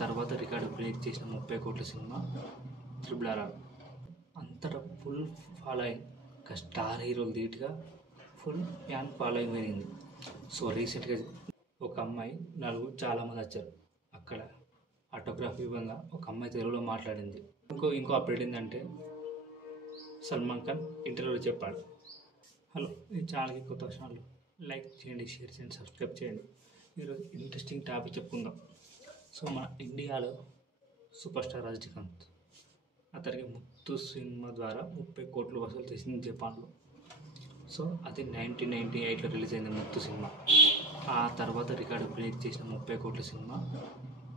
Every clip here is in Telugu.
తర్వాత రికార్డు బ్రేక్ చేసిన 30 కోట్ల సినిమా త్రిబుల్ ఆర్. అంతటా ఫుల్ ఫాలోయింగ్, ఒక స్టార్ హీరోలు ధీటుగా ఫుల్ ఫ్యాన్ ఫాలోయింగ్ పెరిగింది. సో రీసెంట్గా ఒక అమ్మాయి నలుగురు చాలామంది వచ్చారు. అక్కడ ఆటోగ్రాఫ్ ఇవ్వంగా ఒక అమ్మాయి తెలుగులో మాట్లాడింది. ఇంకో అప్డేట్ ఏంటంటే సల్మాన్ ఖాన్ ఇంటర్వ్యూలో చెప్పాడు. హలో, ఈ ఛానల్కి కొత్త ఛానల్ లైక్ చేయండి, షేర్ చేయండి, సబ్స్క్రైబ్ చేయండి. ఈరోజు ఇంట్రెస్టింగ్ టాపిక్ చెప్పుకుందాం. సో మన ఇండియాలో సూపర్ స్టార్ రజనీకాంత్, అతనికి ముత్తు సినిమా ద్వారా 30 కోట్లు వసూలు చేసింది జపాన్లో. సో అది 1998లో రిలీజ్ అయింది ముత్తు సినిమా. ఆ తర్వాత రికార్డు బ్రేక్ చేసిన 30 కోట్ల సినిమా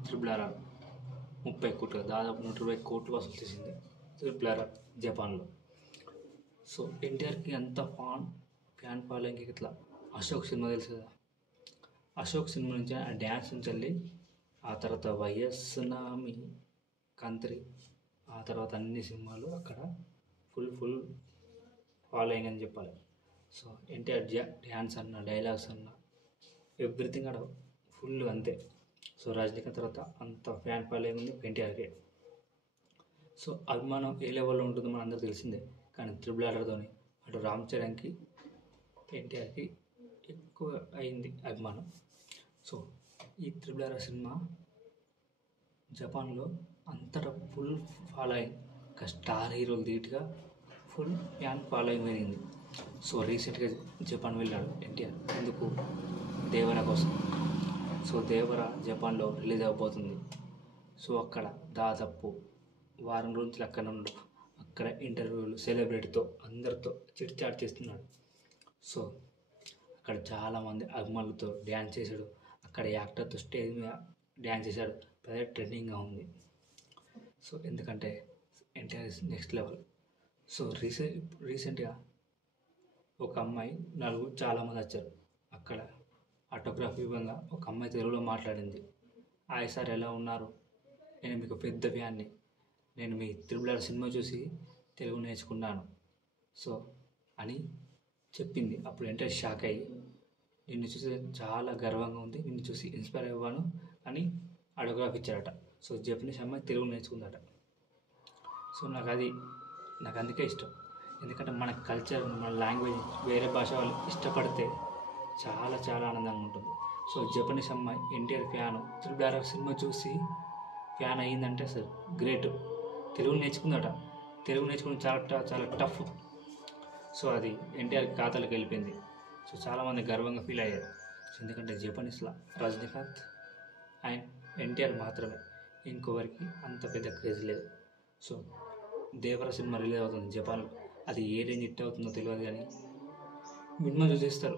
త్రిబుల్ ఆర్. 30 కోట్లు, దాదాపు 120 కోట్లు వసూలు చేసింది త్రిబుల్ ఆర్ జపాన్లో. సో ఎన్టీఆర్కి అంత ఫ్యాన్ ఫాలోయింగ్ ఇట్లా అశోక్ సినిమా తెలుసు కదా, అశోక్ సినిమా నుంచి ఆ డ్యాన్స్ నుంచి వెళ్ళి ఆ తర్వాత వయస్సునామి కంత్రి, ఆ తర్వాత అన్ని సినిమాలు అక్కడ ఫుల్ ఫాలోయింగ్ అని చెప్పాలి. సో ఎన్టీఆర్ డ్యాన్స్ అన్న, డైలాగ్స్ అన్న, ఎవ్రీథింగ్ అక్కడ ఫుల్ అంతే. సో రజనీకాంత్ తర్వాత అంత ఫ్యాన్ ఫాలోయింగ్ ఉంది ఎన్టీఆర్కి. సో అభిమానం ఏ లెవెల్లో ఉంటుందో మన అందరికీ తెలిసిందే. కానీ త్రిబుల్ ఆర్తోని అటు రామ్ చరణ్కి, ఎన్టీఆర్కి ఎక్కువ అయింది అభిమానం. సో ఈ త్రిబుల్ ఆర్ సినిమా జపాన్లో అంతటా ఫుల్ ఫాలోయింగ్, ఒక స్టార్ హీరోలు ధీటుగా ఫుల్ ఫ్యాన్ ఫాలోయింగ్ పెరిగింది. సో రీసెంట్గా జపాన్ వెళ్ళాడు ఎన్టీఆర్. ఎందుకు? దేవరా కోసం. సో దేవరా జపాన్లో రిలీజ్ అవబోతుంది. సో అక్కడ దాదాపు వారం రోజులు అక్కడ ఉన్నాడు. అక్కడ ఇంటర్వ్యూలు, సెలబ్రిటీతో అందరితో చిట్ చాట్ చేస్తున్నాడు. సో అక్కడ చాలామంది అభిమానులతో డ్యాన్స్ చేశాడు. అక్కడ యాక్టర్తో స్టేజ్ మీద డ్యాన్స్ చేశాడు. అదే ట్రెండింగ్గా ఉంది. సో ఎందుకంటే NTR is next level. So రీసెంట్గా ఒక అమ్మాయి నలుగురు చాలామంది వచ్చారు. అక్కడ ఆటోగ్రాఫ్ ఇవ్వంగా ఒక అమ్మాయి తెలుగులో మాట్లాడింది. హాయ్ సార్, ఎలా ఉన్నారు? నేను మీకు పెద్ద ఫ్యాన్ని. నేను మీ త్రిబుల్ ఆర్ సినిమా చూసి తెలుగు నేర్చుకున్నాను సో అని చెప్పింది. అప్పుడు ఎన్టీఆర్ షాక్ అయ్యి, నిన్ను చూసి చాలా గర్వంగా ఉంది, నిన్ను చూసి ఇన్స్పైర్ అవ్వాను అని ఆటోగ్రాఫ్ ఇచ్చారట. సో జపనీస్ అమ్మాయి తెలుగు నేర్చుకుందట. సో నాకు అందుకే ఇష్టం. ఎందుకంటే మన కల్చర్, మన లాంగ్వేజ్ వేరే భాష వాళ్ళు ఇష్టపడితే చాలా ఆనందంగా ఉంటుంది. సో జపనీస్ అమ్మాయి NTR fan, triple R cinema చూసి ఫ్యాన్ అయ్యిందంటే అసలు గ్రేట్. తెలుగు నేర్చుకుందట. తెలుగు నేర్చుకుని చాలా టఫ్. సో అది ఎన్టీఆర్ ఖాతాలోకి వెళ్ళిపోయింది. సో చాలామంది గర్వంగా ఫీల్ అయ్యారు. ఎందుకంటే జపనీస్లో రజనీకాంత్ అండ్ ఎన్టీఆర్ మాత్రమే, ఇంకొకరికి అంత పెద్ద క్రేజ్ లేదు. సో దేవరా సినిమా రిలీజ్ అవుతుంది జపాన్లో. అది ఏ రేంజ్ హిట్ అవుతుందో తెలియదు, కానీ మినిమం చూసేస్తారు.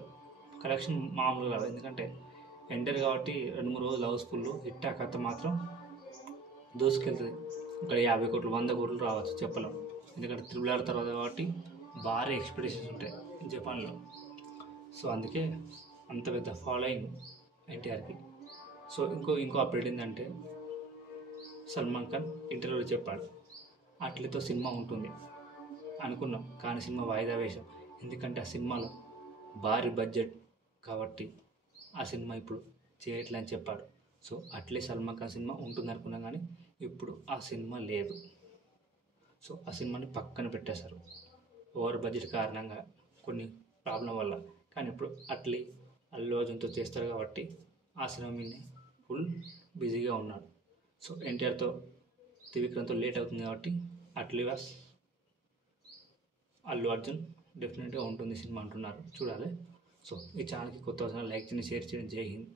కలెక్షన్ మామూలుగా కాదు, ఎందుకంటే ఎన్టీఆర్ కాబట్టి 2-3 రోజులు హౌస్ఫుల్. హిట్ ఆ కథ మాత్రం దూసుకెళ్తుంది. ఇక్కడ 50 కోట్లు 100 కోట్లు రావచ్చు, చెప్పలేం. ఎందుకంటే త్రిబుల్ ఆర్ తర్వాత కాబట్టి భారీ ఎక్స్పెక్టేషన్స్ ఉంటాయి జపాన్లో. సో అందుకే అంత పెద్ద ఫాలోయింగ్ ఎన్టీఆర్కి. సో ఇంకో అప్డేట్ ఏంటంటే సల్మాన్ ఖాన్ ఇంటర్వ్యూలో చెప్పాడు. అట్లీతో సినిమా ఉంటుంది అనుకున్నాం, కానీ సినిమా వాయిదా వేశాం. ఎందుకంటే ఆ సినిమాలో భారీ బడ్జెట్ కాబట్టి ఆ సినిమా ఇప్పుడు చేయట్లేని చెప్పాడు. సో అట్లే సల్మాన్ ఖాన్ సినిమా ఉంటుంది అనుకున్నాం, కానీ ఇప్పుడు ఆ సినిమా లేదు. సో ఆ సినిమాని పక్కన పెట్టేశారు ఓవర్ బడ్జెట్ కారణంగా, కొన్ని ప్రాబ్లం వల్ల. కానీ ఇప్పుడు అట్లీ అల్లు అర్జున్తో చేస్తారు కాబట్టి ఆ సినిమా మీద ఫుల్ బిజీగా ఉన్నాడు. సో ఎన్టీఆర్తో, త్రివిక్రమ్తో లేట్ అవుతుంది కాబట్టి అట్లీ వాస్ అల్లు అర్జున్ డెఫినెట్గా ఉంటుంది సినిమా అంటున్నారు. చూడాలి. సో ఈ ఛానల్కి కొత్త లైక్ చేయండి, షేర్ చేయండి. జై హింద్.